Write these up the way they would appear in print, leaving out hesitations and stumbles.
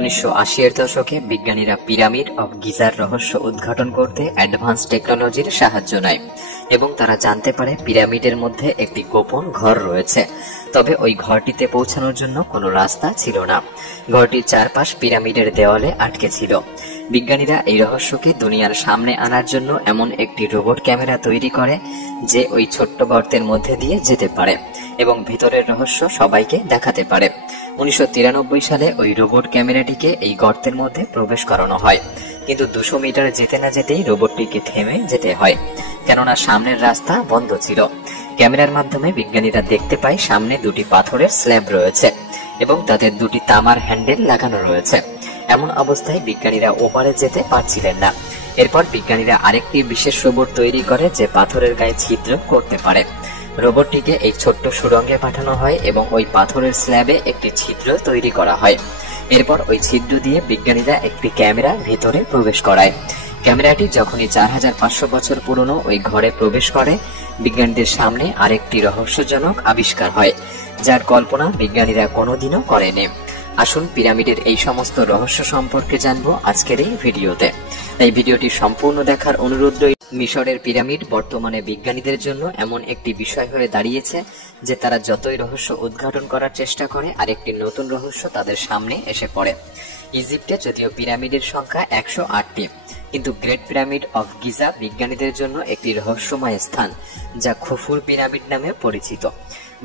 1980 এর দশকে বিজ্ঞানীরা পিরামিড অব গিজার রহস্য উদ্ঘাটন করতে অ্যাডভান্স টেকনোলজির সাহায্য নেয় এবং তারা জানতে পারে পিরামিডের মধ্যে একটি গোপন ঘর রয়েছে। তবে ওই ঘরটিতে পৌঁছানোর জন্য কোনো রাস্তা ছিল না। ঘরটির চারপাশ পিরামিডের দেওয়ালে আটকে ছিল। বিজ্ঞানীরা এই রহস্যকে দুনিয়ার সামনে আনার জন্য এমন একটি রোবট ক্যামেরা তৈরি করে যে ওই ছোট্ট গর্তের মধ্যে দিয়ে যেতে পারে এবং ভিতরের রহস্য সবাইকে দেখাতে পারে। 1993 সালে ওই রোবট ক্যামেরাটিকে এই গর্তের মধ্যে প্রবেশ করানো হয়, কিন্তু 200 মিটার যেতে না যেতেই রোবটটিকে থেমে যেতে হয়, কেননা সামনের রাস্তা বন্ধ ছিল। ক্যামেরার মাধ্যমে বিজ্ঞানীরা দেখতে পায় সামনে দুটি পাথরের স্ল্যাব রয়েছে এবং তাদের দুটি তামার হ্যান্ডেল লাগানো রয়েছে। এমন অবস্থায় বিজ্ঞানীরা ওপারে যেতে পারছিলেন না। এরপর বিজ্ঞানীরা আরেকটি বিশেষ রোবট তৈরি করে যে পাথরের গায়ে ছিদ্র করতে পারে। রোবটটিকে এই ছোট্ট সুড়ঙ্গে পাঠানো হয় এবং ওই পাথরের স্ল্যাবে একটি ছিদ্র তৈরি করা হয়। এরপর ওই ছিদ্র দিয়ে বিজ্ঞানীরা একটি ক্যামেরা ভেতরে প্রবেশ করায়। ক্যামেরাটি যখনই 4500 বছর পুরনো ওই ঘরে প্রবেশ করে, বিজ্ঞানীদের সামনে আরেকটি রহস্যজনক আবিষ্কার হয়, যার কল্পনা বিজ্ঞানীরা কোনোদিনও করেনি। আসুন পিরামিডের এই সমস্ত রহস্য সম্পর্কে জানবো আজকের এই ভিডিওতে। এই ভিডিওটি সম্পূর্ণ দেখার অনুরোধ রইল। মিশরের পিরামিড বর্তমানে বিজ্ঞানীদের জন্য এমন একটি বিষয় হয়ে দাঁড়িয়েছে যে তারা যতই রহস্য উদ্ঘাটন করার চেষ্টা করে আরেকটি নতুন রহস্য তাদের সামনে এসে পড়ে। ইজিপ্টে যদিও পিরামিডের সংখ্যা 108টি, কিন্তু গ্রেট পিরামিড অফ গিজা বিজ্ঞানীদের জন্য একটি রহস্যময় স্থান, যা খুফুর পিরামিড নামে পরিচিত।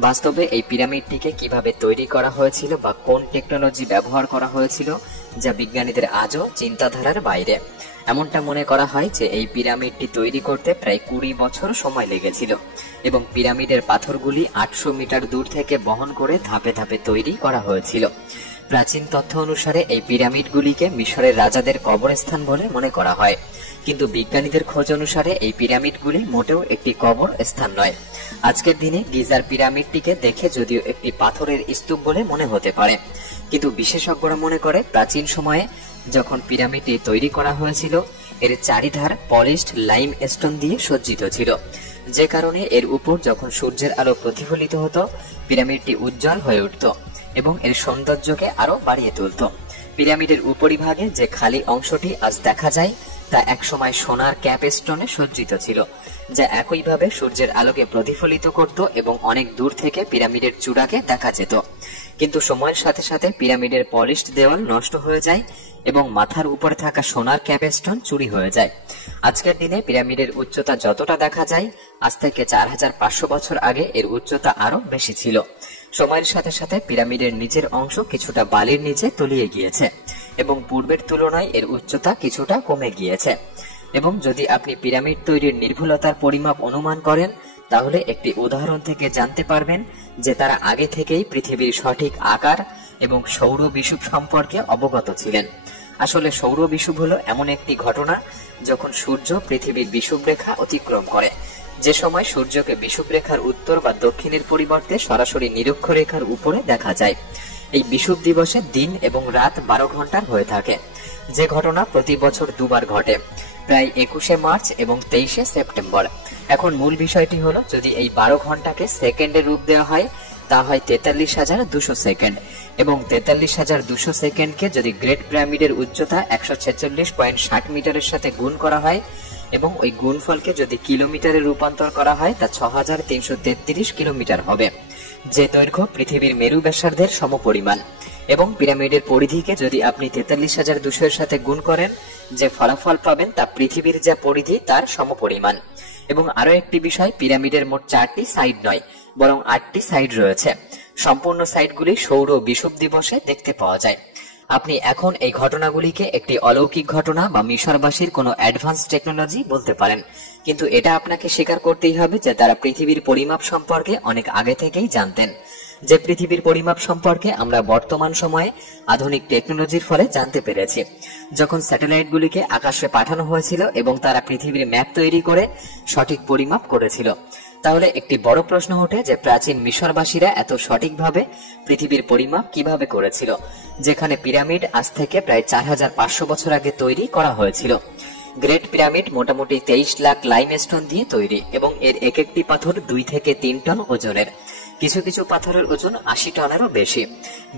বাস্তবে এই পিরামিডটিকে কিভাবে তৈরি করা হয়েছিল বা কোন টেকনোলজি ব্যবহার করা হয়েছিল, যা বিজ্ঞানীদের আজও চিন্তাধারার বাইরে। এমনটা মনে করা হয় যে এই পিরামিডটি তৈরি করতে প্রায় 20 বছর সময় লেগেছিল এবং পিরামিডের পাথরগুলি 800 মিটার দূর থেকে বহন করে ধাপে ধাপে তৈরি করা হয়েছিল। প্রাচীন তথ্য অনুসারে এই পিরামিডগুলিকে মিশরের রাজাদের কবরস্থান বলে মনে করা হয়, কিন্তু বিজ্ঞানীদের খোঁজ অনুসারে এই পিরামিডগুলি মোটেও একটি কবর স্থান নয়। আজকের দিনে গিজার পিরামিডটিকে দেখে যদিও একটি পাথরের স্তূপ বলে মনে হতে পারে, কিন্তু বিশেষজ্ঞরা মনে করে প্রাচীন সময়ে যখন পিরামিডটি তৈরি করা হয়েছিল এর চারিধার পলিশড লাইম স্টোন দিয়ে সজ্জিত ছিল, যে কারণে এর উপর যখন সূর্যের আলো প্রতিফলিত হতো পিরামিডটি উজ্জ্বল হয়ে উঠত এবং এর সৌন্দর্যকে আরো বাড়িয়ে তুলত। পিরামিডের উপরিভাগে যে খালি অংশটি আজ দেখা যায় তা একসময় সোনার ক্যাপস্টোনে সজ্জিত ছিল, যা একইভাবে সূর্যের আলোকে প্রতিফলিত করত এবং অনেক দূর থেকে পিরামিডের চূড়াকে দেখা যেত। কিন্তু সময়ের সাথে সাথে পিরামিডের পলিশড দেওয়াল নষ্ট হয়ে যায় এবং মাথার উপরে থাকা সোনার ক্যাপস্টোন চুরি হয়ে যায়। আজকের দিনে পিরামিডের উচ্চতা যতটা দেখা যায়, আজ থেকে 4500 বছর আগে এর উচ্চতা আরো বেশি ছিল। সময়ের সাথে সাথে পিরামিডের নিচের অংশ কিছুটা বালির নিচে তলিয়ে গিয়েছে এবং পূর্বের তুলনায় এর উচ্চতা কিছুটা কমে গিয়েছে। এবং যদি আপনি পিরামিড তৈরির নির্ভুলতার পরিমাপ অনুমান করেন, তাহলে একটি উদাহরণ থেকে জানতে পারবেন যে তারা আগে থেকেই পৃথিবীর সঠিক আকার এবং সৌর বিষুব সম্পর্কে অবগত ছিলেন। আসলে সৌর বিষুব হলো এমন একটি ঘটনা যখন সূর্য পৃথিবীর বিষুব রেখা অতিক্রম করে, যে সময় সূর্যকে বিষুব রেখার উত্তর বা দক্ষিণের পরিবর্তে সরাসরি নিরক্ষরেখার উপরে দেখা যায়। এই বিষুব দিবসে দিন এবং রাত 12 ঘন্টার হয়ে থাকে, যে ঘটনা প্রতি বছর দুবার ঘটে, প্রায় 21শে মার্চ এবং 23শে সেপ্টেম্বর। এখন মূল বিষয়টি হলো, যদি এই 12 ঘন্টাকে সেকেন্ডে রূপ দেওয়া হয় তা হয় 43,200 সেকেন্ড, এবং 43,200 সেকেন্ডকে যদি গ্রেট পিরামিডের উচ্চতা 146.60 মিটারের সাথে গুণ করা হয় এবং ওই গুণফলকে যদি কিলোমিটারে রূপান্তর করা হয় তা 6333 কিলোমিটার হবে, যে দৈর্ঘ্য পৃথিবীর মেরু ব্যাসার্ধের সমপরিমাণ। এবং পিরামিডের পরিধিকে যদি আপনি 43,200 এর সাথে গুণ করেন, যে ফলাফল পাবেন তা পৃথিবীর যা পরিধি তার সমপরিমাণ। এবং আরো একটি বিষয়, পিরামিডের মোট 4টি সাইড নয় বরং 8টি সাইড রয়েছে। সম্পূর্ণ সাইডগুলি সৌর বিষুব দিবসে দেখতে পাওয়া যায়। আপনি এখন এই ঘটনাগুলিকে একটি অলৌকিক ঘটনা বা মিশরবাসীর কোনো অ্যাডভান্স টেকনোলজি বলতে পারেন, কিন্তু এটা আপনাকে স্বীকার করতেই হবে যে তারা পৃথিবীর পরিমাপ সম্পর্কে অনেক আগে থেকেই জানতেন, যে পৃথিবীর পরিমাপ সম্পর্কে আমরা বর্তমান সময়ে আধুনিক টেকনোলজির ফলে জানতে পেরেছি। যখন স্যাটেলাইটগুলিকে আকাশে পাঠানো হয়েছিল এবং তারা পৃথিবীর ম্যাপ তৈরি করে সঠিক পরিমাপ করেছিল, তাহলে একটি বড় প্রশ্ন ওঠে যে প্রাচীন মিশরবাসীরা এত সঠিকভাবে পৃথিবীর পরিমাপ কিভাবে করেছিল, যেখানে পিরামিড আজ থেকে প্রায় 4500 বছর আগে তৈরি করা হয়েছিল। গ্রেট পিরামিড মোটামুটি 23 লাখ লাইমস্টোন দিয়ে তৈরি এবং এর এক একটি পাথর 2 থেকে 3 টন ওজনের। কিছু কিছু পাথরের ওজন 80 টনেরও বেশি।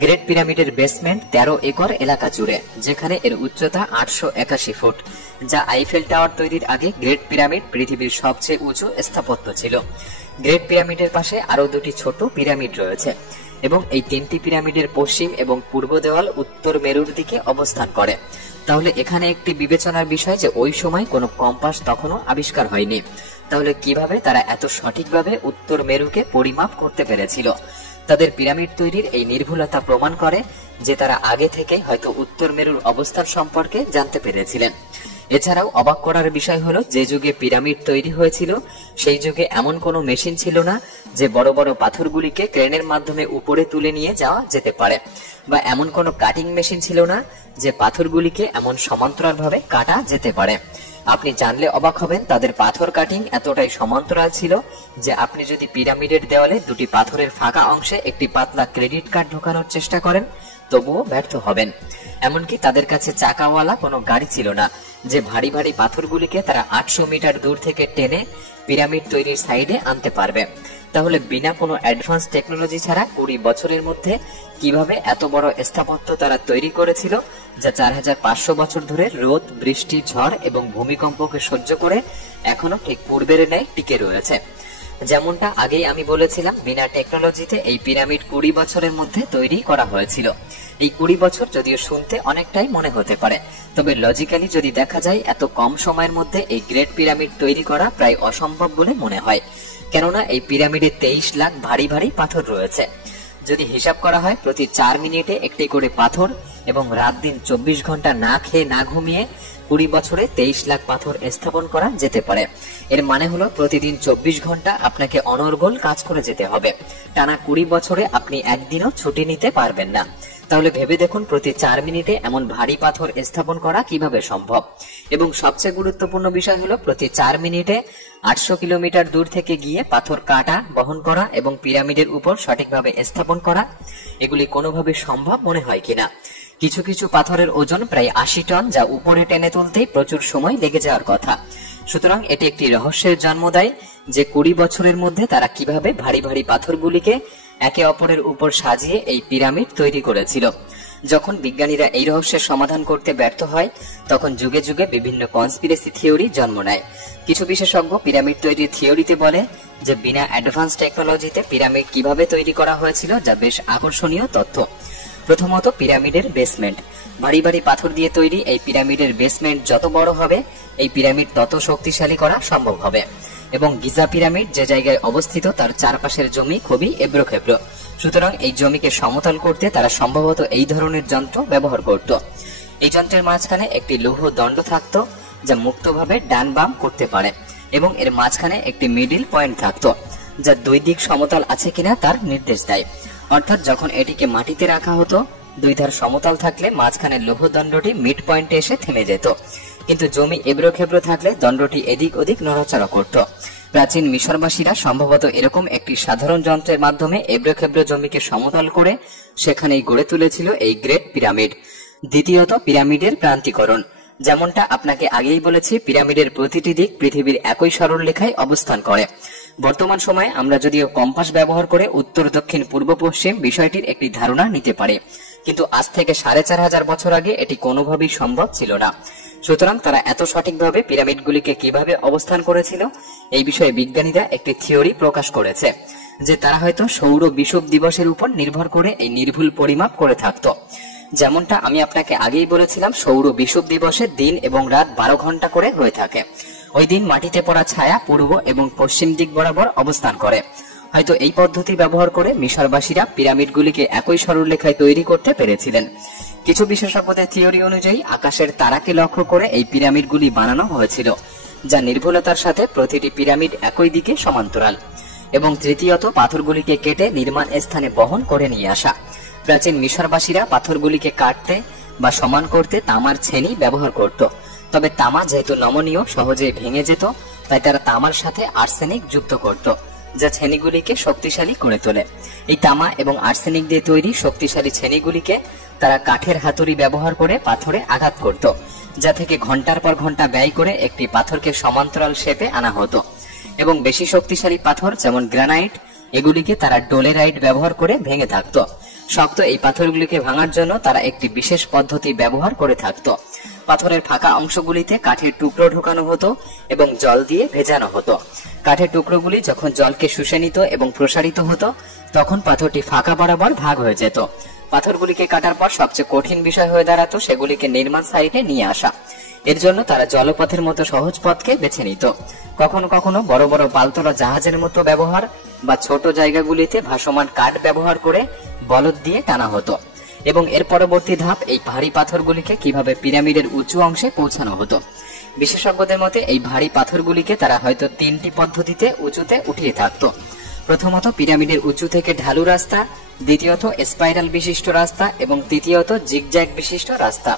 গ্রেট পিরামিডের বেসমেন্ট 13 একর এলাকা জুড়ে, যেখানে এর উচ্চতা 881 ফুট, যা আইফেল টাওয়ার তৈরির আগে গ্রেট পিরামিড পৃথিবীর সবচেয়ে উঁচু স্থাপত্য ছিল। গ্রেট পিরামিডের পাশে আরো দুটি ছোট পিরামিড রয়েছে এবং এই তিনটি পিরামিডের পশ্চিম এবং পূর্ব দেওয়াল উত্তর মেরুর দিকে অবস্থান করে। তাহলে এখানে একটি বিবেচনার বিষয় যে ওই সময় কোনো কম্পাস তখনও আবিষ্কার হয়নি। তাহলে কিভাবে তারা এত সঠিকভাবে উত্তর মেরুকে পরিমাপ করতে পেরেছিল? তাদের পিরামিড তৈরির এই নির্ভুলতা প্রমাণ করে যে তারা আগে থেকে হয়তো উত্তর মেরুর অবস্থান সম্পর্কে জানতে পেরেছিলেন। এছাড়াও অবাক করার বিষয় হলো, যে যুগে পিরামিড তৈরি হয়েছিল সেই যুগে এমন কোনো মেশিন ছিল না যে বড় বড় পাথরগুলিকে ক্রেনের মাধ্যমে উপরে তুলে নিয়ে যাওয়া যেতে পারে, বা এমন কোনো কাটিং মেশিন ছিল না যে পাথরগুলিকে এমন সমান্তরালভাবে কাটা যেতে পারে। আপনি জানলে অবাক হবেন, তাদের পাথর কাটিং এতটাই সমান্তরাল ছিল যে আপনি যদি পিরামিডের দেওয়ালে দুটি পাথরের ফাঁকা অংশে একটি পাতলা ক্রেডিট কার্ড ঢোকানোর চেষ্টা করেন তবুও ব্যর্থ হবেন। এমনকি তাদের কাছে চাকাওয়ালা কোনো গাড়ি ছিল না যে ভারী ভারী পাথরগুলিকে তারা 800 মিটার দূর থেকে টেনে পিরামিড তৈরির সাইডে আনতে পারবে। তাহলে বিনা কোনো অ্যাডভান্স টেকনোলজি ছাড়া 20 বছরের মধ্যে কিভাবে এত বড় স্থাপত্য তারা তৈরি করেছিল, যা 4500 বছর ধরে রোদ, বৃষ্টি, ঝড় এবং ভূমিকম্পকে সহ্য করে এখনো ঠিক পূর্বের ন্যায় টিকে রয়েছে। যেমনটা আগেই আমি বলেছিলাম, বিনা টেকনোলজিতে এই পিরামিড 20 বছরের মধ্যে তৈরি করা হয়েছিল। এই 20 বছর যদিও শুনতে অনেকটাই মনে হতে পারে, তবে লজিক্যালি যদি দেখা যায় এত কম সময়ের মধ্যে এই গ্রেট পিরামিড তৈরি করা প্রায় অসম্ভব বলে মনে হয়। কেননা এই পিরামিডে 23 লাখ ভারী ভারী পাথর রয়েছে। যদি হিসাব করা হয় প্রতি 4 মিনিটে একটি করে পাথর এবং রাত দিন 24 ঘন্টা না খেয়ে না ঘুমিয়ে 20 বছরে 23 লাখ পাথর স্থাপন করা যেতে পারে। এর মানে হলো প্রতিদিন 24 ঘন্টা আপনাকে অনর্গল কাজ করে যেতে হবে। টানা 20 বছরে আপনি একদিনও ছুটি নিতে পারবেন না। তাহলে ভেবে দেখুন প্রতি 4 মিনিটে এমন ভারী পাথর স্থাপন করা কিভাবে সম্ভব। এবং সবচেয়ে গুরুত্বপূর্ণ বিষয় হলো প্রতি 4 মিনিটে 800 কিলোমিটার দূর থেকে গিয়ে পাথর কাটা, বহন করা এবং পিরামিডের উপর সঠিকভাবে স্থাপন করা, এগুলি কোনোভাবে সম্ভব মনে হয় কিনা। কিছু কিছু পাথরের ওজন প্রায় 80 টন, যা উপরে টেনে তুলতেই প্রচুর সময় লেগে যাওয়ার কথা। সুতরাং এটি একটি রহস্যের জন্ম দেয় যে 20 বছরের মধ্যে তারা কিভাবে ভারী ভারী পাথরগুলিকে একে অপরের উপর সাজিয়ে এই পিরামিড তৈরি করেছিল। যখন বিজ্ঞানীরা এই রহস্যের সমাধান করতে ব্যর্থ হয় তখন যুগে যুগে বিভিন্ন কনস্পিরেসি থিওরি জন্ম নেয়। কিছু বিশেষজ্ঞ পিরামিড তৈরির থিওরিতে বলে যে বিনা অ্যাডভান্স টেকনোলজিতে পিরামিড কিভাবে তৈরি করা হয়েছিল, যা বেশ আকর্ষণীয় তথ্য। প্রথমত, পিরামিডের বেসমেন্ট। ভারী ভারী পাথর দিয়ে তৈরি এই পিরামিডের বেসমেন্ট যত বড় হবে এই পিরামিড তত শক্তিশালী করা সম্ভব হবে। এবং গিজা পিরামিড যে জায়গায় অবস্থিত তার চারপাশের জমি খুবই এবড়োখেবড়ো, সুতরাং এই জমিকে সমতল করতে তারা সম্ভবত এই ধরনের যন্ত্র ব্যবহার করত। এই যন্ত্রের মাঝখানে একটি লৌহ দণ্ড থাকত যা মুক্তভাবে ডান বাম করতে পারে এবং এর মাঝখানে একটি মিডিল পয়েন্ট থাকত যা দুই দিক সমতল আছে কিনা তার নির্দেশ দেয়। অর্থাৎ যখন এটিকে মাটিতে রাখা হতো, দুই ধার সমতল থাকলে মাঝখানে লৌহ দণ্ডটি মিড পয়েন্টে এসে থেমে যেত, কিন্তু জমি এবড়োখেবড়ো থাকলে দণ্ডটি এদিক ওদিক নড়াচড়া করত। প্রাচীন মিশরবাসীরা সম্ভবত এরকম একটি সাধারণ যন্ত্রের মাধ্যমে এবড়োখেবড়ো জমিকে সমতল করে সেখানেই গড়ে তুলেছিল এই গ্রেট পিরামিড। দ্বিতীয়ত, পিরামিডের প্রান্তিকরণ। যেমনটা আপনাকে আগেই বলেছি, পিরামিডের প্রতিটি দিক পৃথিবীর একই সরলরেখায় অবস্থান করে। বর্তমান সময়ে আমরা যদিও কম্পাস ব্যবহার করে উত্তর, দক্ষিণ, পূর্ব, পশ্চিম বিষয়টির একটি ধারণা নিতে পারি, কিন্তু আজ থেকে 4500 বছর আগে এটি কোনোভাবেই সম্ভব ছিল না। সুতরাং তারা এত সঠিকভাবে পিরামিডগুলিকে কিভাবে অবস্থান করেছিল এই বিষয়ে বিজ্ঞানীরা একটি থিওরি প্রকাশ করেছে যে তারা হয়তো সৌর বিষুব দিবসের উপর নির্ভর করে এই নির্ভুল পরিমাপ করে থাকত। যেমনটা আমি আপনাকে আগেই বলেছিলাম, সৌর বিষুব দিবসে দিন এবং রাত 12 ঘন্টা করে হয়ে থাকে। ওই দিন মাটিতে পড়া ছায়া পূর্ব এবং পশ্চিম দিক বরাবর অবস্থান করে। হয়তো এই পদ্ধতি ব্যবহার করে মিশরবাসীরা পিরামিডগুলিকে একই সরলরেখায় তৈরি করতে পেরেছিলেন। কিছু বিশেষজ্ঞদের থিওরি অনুযায়ী আকাশের তারাকে লক্ষ্য করে এই পিরামিডগুলি বানানো হয়েছিল, যা নির্ভুলতার সাথে প্রতিটি পিরামিড একই দিকে সমান্তরাল। এবং তৃতীয়ত, পাথরগুলিকে কেটে নির্মাণ স্থানে বহন করে নিয়ে আসা। প্রাচীন মিশরবাসীরা পাথরগুলিকে কাটতে বা সমান করতে তামার ছেনি ব্যবহার করত। তবে তামা যেহেতু নমনীয়, সহজে ভেঙে যেত, তাই তারা তামার সাথে আর্সেনিক যুক্ত করত, যা ছেনিগুলিকে শক্তিশালী করে তোলে। এই তামা এবং আর্সেনিক দিয়ে তৈরি শক্তিশালী ছেনিগুলিকে তারা কাঠের হাতুড়ি ব্যবহার করে পাথরে আঘাত করত, যা থেকে ঘন্টার পর ঘন্টা ব্যয় করে একটি পাথরকে সমান্তরাল শেপে আনা হতো। এবং বেশি শক্তিশালী পাথর যেমন গ্রানাইট, এগুলিকে তারা ডোলেরাইট ব্যবহার করে ভেঙে থাকতো। শক্ত এই পাথরগুলিকে ভাঙার জন্য তারা একটি বিশেষ পদ্ধতি ব্যবহার করে থাকতো। পাথরের ফাঁকা অংশগুলিতে কাঠের টুকরো ঢোকানো হতো এবং জল দিয়ে ভেজানো হতো। কাঠের টুকরোগুলি যখন জলকে শুষে নিত এবং প্রসারিত হতো, তখন পাথরটি ফাঁকা বরাবর ভাগ হয়ে যেত। পাথরগুলিকে কাটার পর সবচেয়ে কঠিন বিষয় হয়ে দাঁড়াতো সেগুলিকে নির্মাণ সাইটে নিয়ে আসা। এর জন্য তারা জলপথের মতো সহজ পথকে বেছে নিত। কখনো কখনো বড় বড় পালতোলা জাহাজের মতো ব্যবহার বা ছোট জায়গাগুলিতে ভাসমান কাঠ ব্যবহার করে বলদ দিয়ে টানা হতো। এবং এর পরবর্তী ধাপ এই ভারী পাথরগুলিকে কিভাবে পিরামিডের উঁচু অংশে পৌঁছানো হতো। বিশেষজ্ঞদের মতে এই ভারী পাথরগুলিকে তারা হয়তো 3টি পদ্ধতিতে উঁচুতে উঠিয়ে থাকতো। প্রথমত পিরামিডের উঁচু থেকে ঢালু রাস্তা, দ্বিতীয়ত স্পাইরাল বিশিষ্ট রাস্তা এবং তৃতীয়ত জিগজ্যাগ বিশিষ্ট রাস্তা।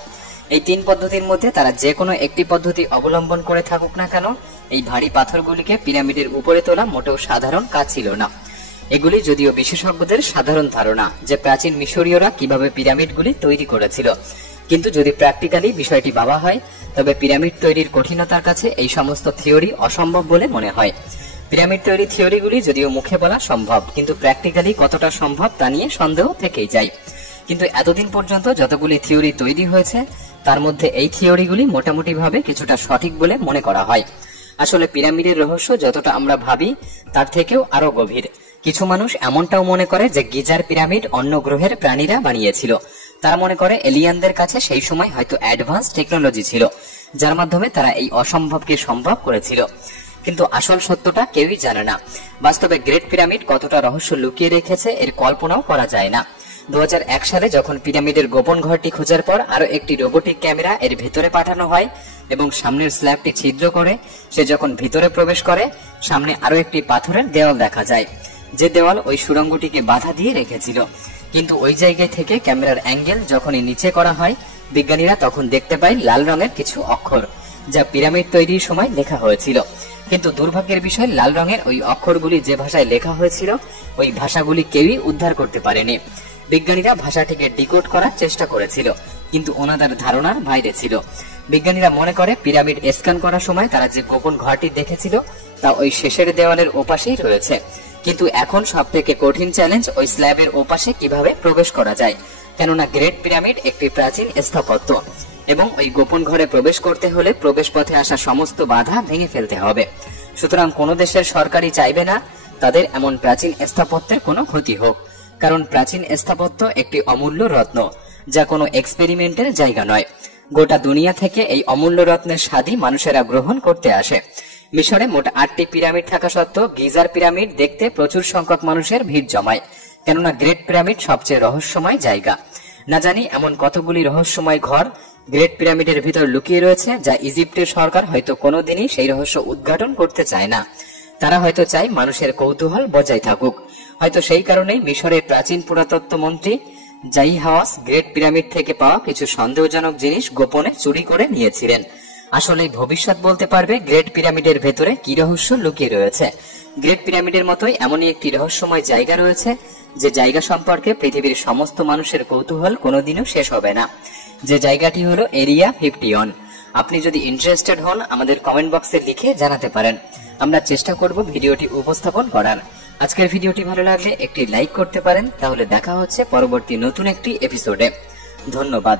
এই 3 পদ্ধতির মধ্যে তারা যে কোনো একটি পদ্ধতি অবলম্বন করে থাকুক না কেন, এই ভারী পাথরগুলিকে পিরামিডের উপরে তোলা মোটেও সাধারণ কাজ ছিল না। এগুলি যদিও বিশেষজ্ঞদের সাধারণ ধারণা যে প্রাচীন মিশরীয়রা কিভাবে পিরামিডগুলি তৈরি করেছিল, কিন্তু যদি প্র্যাকটিক্যালি বিষয়টি ভাবা হয় তবে পিরামিড তৈরির কঠিনতার কাছে এই সমস্ত থিওরি অসম্ভব বলে মনে হয়। পিরামিড তৈরি থিওরিগুলি যদিও মুখে বলা সম্ভব, কিন্তু প্র্যাকটিক্যালি কতটা সম্ভব তা নিয়ে সন্দেহ থেকেই যায়। কিন্তু এতদিন পর্যন্ত যতগুলি থিওরি তৈরি হয়েছে তার মধ্যে এই থিওরিগুলি মোটামুটি ভাবে কিছুটা সঠিক বলে মনে করা হয়। আসলে পিরামিডের রহস্য যতটা আমরা ভাবি তার থেকেও আরো গভীর। কিছু মানুষ এমনটাও মনে করে যে গিজার পিরামিড অন্য গ্রহের প্রাণীরা বানিয়েছিল। তারা মনে করে এলিয়ানদের কাছে সেই সময় হয়তো অ্যাডভান্স টেকনোলজি ছিল, যার মাধ্যমে তারা এই অসম্ভবকে সম্ভব করেছিল। কিন্তু আসল সত্যটা কেউই জানে না। বাস্তবে গ্রেট পিরামিড কতটা রহস্য লুকিয়ে রেখেছে এর কল্পনাও করা যায় না। 2001 সালে যখন পিরামিডের গোপন ঘরটি খোঁজার পর আরো একটি রোবোটিক ক্যামেরা এর ভেতরে পাঠানো হয় এবং সামনের স্ল্যাবটি ছিদ্র করে সে যখন ভিতরে প্রবেশ করে, সামনে আরো একটি পাথরের দেওয়াল দেখা যায়, যে দেওয়াল ওই সুড়ঙ্গটিকে বাধা দিয়ে রেখেছিল। কিন্তু ওই জায়গায় থেকে ক্যামেরার অ্যাঙ্গেল যখনই নিচে করা হয়, বিজ্ঞানীরা তখন দেখতে পায় লাল রঙের কিছু অক্ষর, যা পিরামিড তৈরির সময় লেখা হয়েছিল। কিন্তু দুর্ভাগ্যের বিষয়, লাল রঙের ওই অক্ষরগুলি যে ভাষায় লেখা হয়েছিল ওই ভাষাগুলি কেউই উদ্ধার করতে পারেনি। বিজ্ঞানীরা ভাষাটিকে ডিকোড করার চেষ্টা করেছিল, কিন্তু ওনাদের ধারণার বাইরে ছিল। বিজ্ঞানীরা মনে করে পিরামিড স্ক্যান করার সময় তারা যে গোপন ঘরটি দেখেছিল তা ওই শেষের দেওয়ালের ওপাশেই রয়েছে। কিন্তু এখন সবথেকে কঠিন চ্যালেঞ্জ ওই স্ল্যাবের ওপাশে কিভাবে প্রবেশ করা যায়, কেননা গ্রেট পিরামিড একটি প্রাচীন স্থাপত্য এবং ওই গোপন ঘরে প্রবেশ করতে হলে প্রবেশ পথে আসা সমস্ত বাধা ভেঙে ফেলতে হবে। সুতরাং কোনো দেশের সরকারই চাইবে না তাদের এমন প্রাচীন স্থাপত্যের কোনো ক্ষতি হোক, কারণ প্রাচীন স্থাপত্য একটি অমূল্য রত্ন, যা কোনো এক্সপেরিমেন্টের জায়গা নয়। গোটা দুনিয়া থেকে এই অমূল্য রত্নের স্বাদই মানুষেরা গ্রহণ করতে আসে। মিশরে মোট 8টি পিরামিড থাকা সত্ত্বেও গিজার পিরামিড দেখতে প্রচুর সংখ্যক মানুষের ভিড় জমায়, কেননা গ্রেট পিরামিড সবচেয়ে রহস্যময় জায়গা। না জানি এমন কতগুলি রহস্যময় ঘর গ্রেট পিরামিডের ভিতর লুকিয়ে রয়েছে, যা ইজিপ্টের সরকার হয়তো কোনোদিনই সেই রহস্য উদ্ঘাটন করতে চায় না। তারা হয়তো চায় মানুষের কৌতূহল বজায় থাকুক। হয়তো সেই কারণেই মিশরের প্রাচীন পুরাতত্ত্ব মন্ত্রী জাইহাওয়াস গ্রেট পিরামিড থেকে পাওয়া কিছু সন্দেহজনক জিনিস গোপনে চুরি করে নিয়েছিলেন। আসলে ভবিষ্যৎ বলতে পারবে গ্রেট পিরামিডের ভেতরে কি রহস্য লুকিয়ে রয়েছে। গ্রেট পিরামিডের মতোই এমনই একটি রহস্যময় জায়গা রয়েছে, যে জায়গা সম্পর্কে পৃথিবীর সমস্ত মানুষের কৌতূহল কোনোদিনও শেষ হবে না। যে জায়গাটি হলো এরিয়া 51। আপনি যদি ইন্টারেস্টেড হন আমাদের কমেন্ট বক্সে লিখে জানাতে পারেন। আমরা চেষ্টা করব ভিডিওটি উপস্থাপন করার। আজকের ভিডিওটি ভালো লাগলে একটি লাইক করতে পারেন। তাহলে দেখা হচ্ছে পরবর্তী নতুন একটি এপিসোডে। ধন্যবাদ।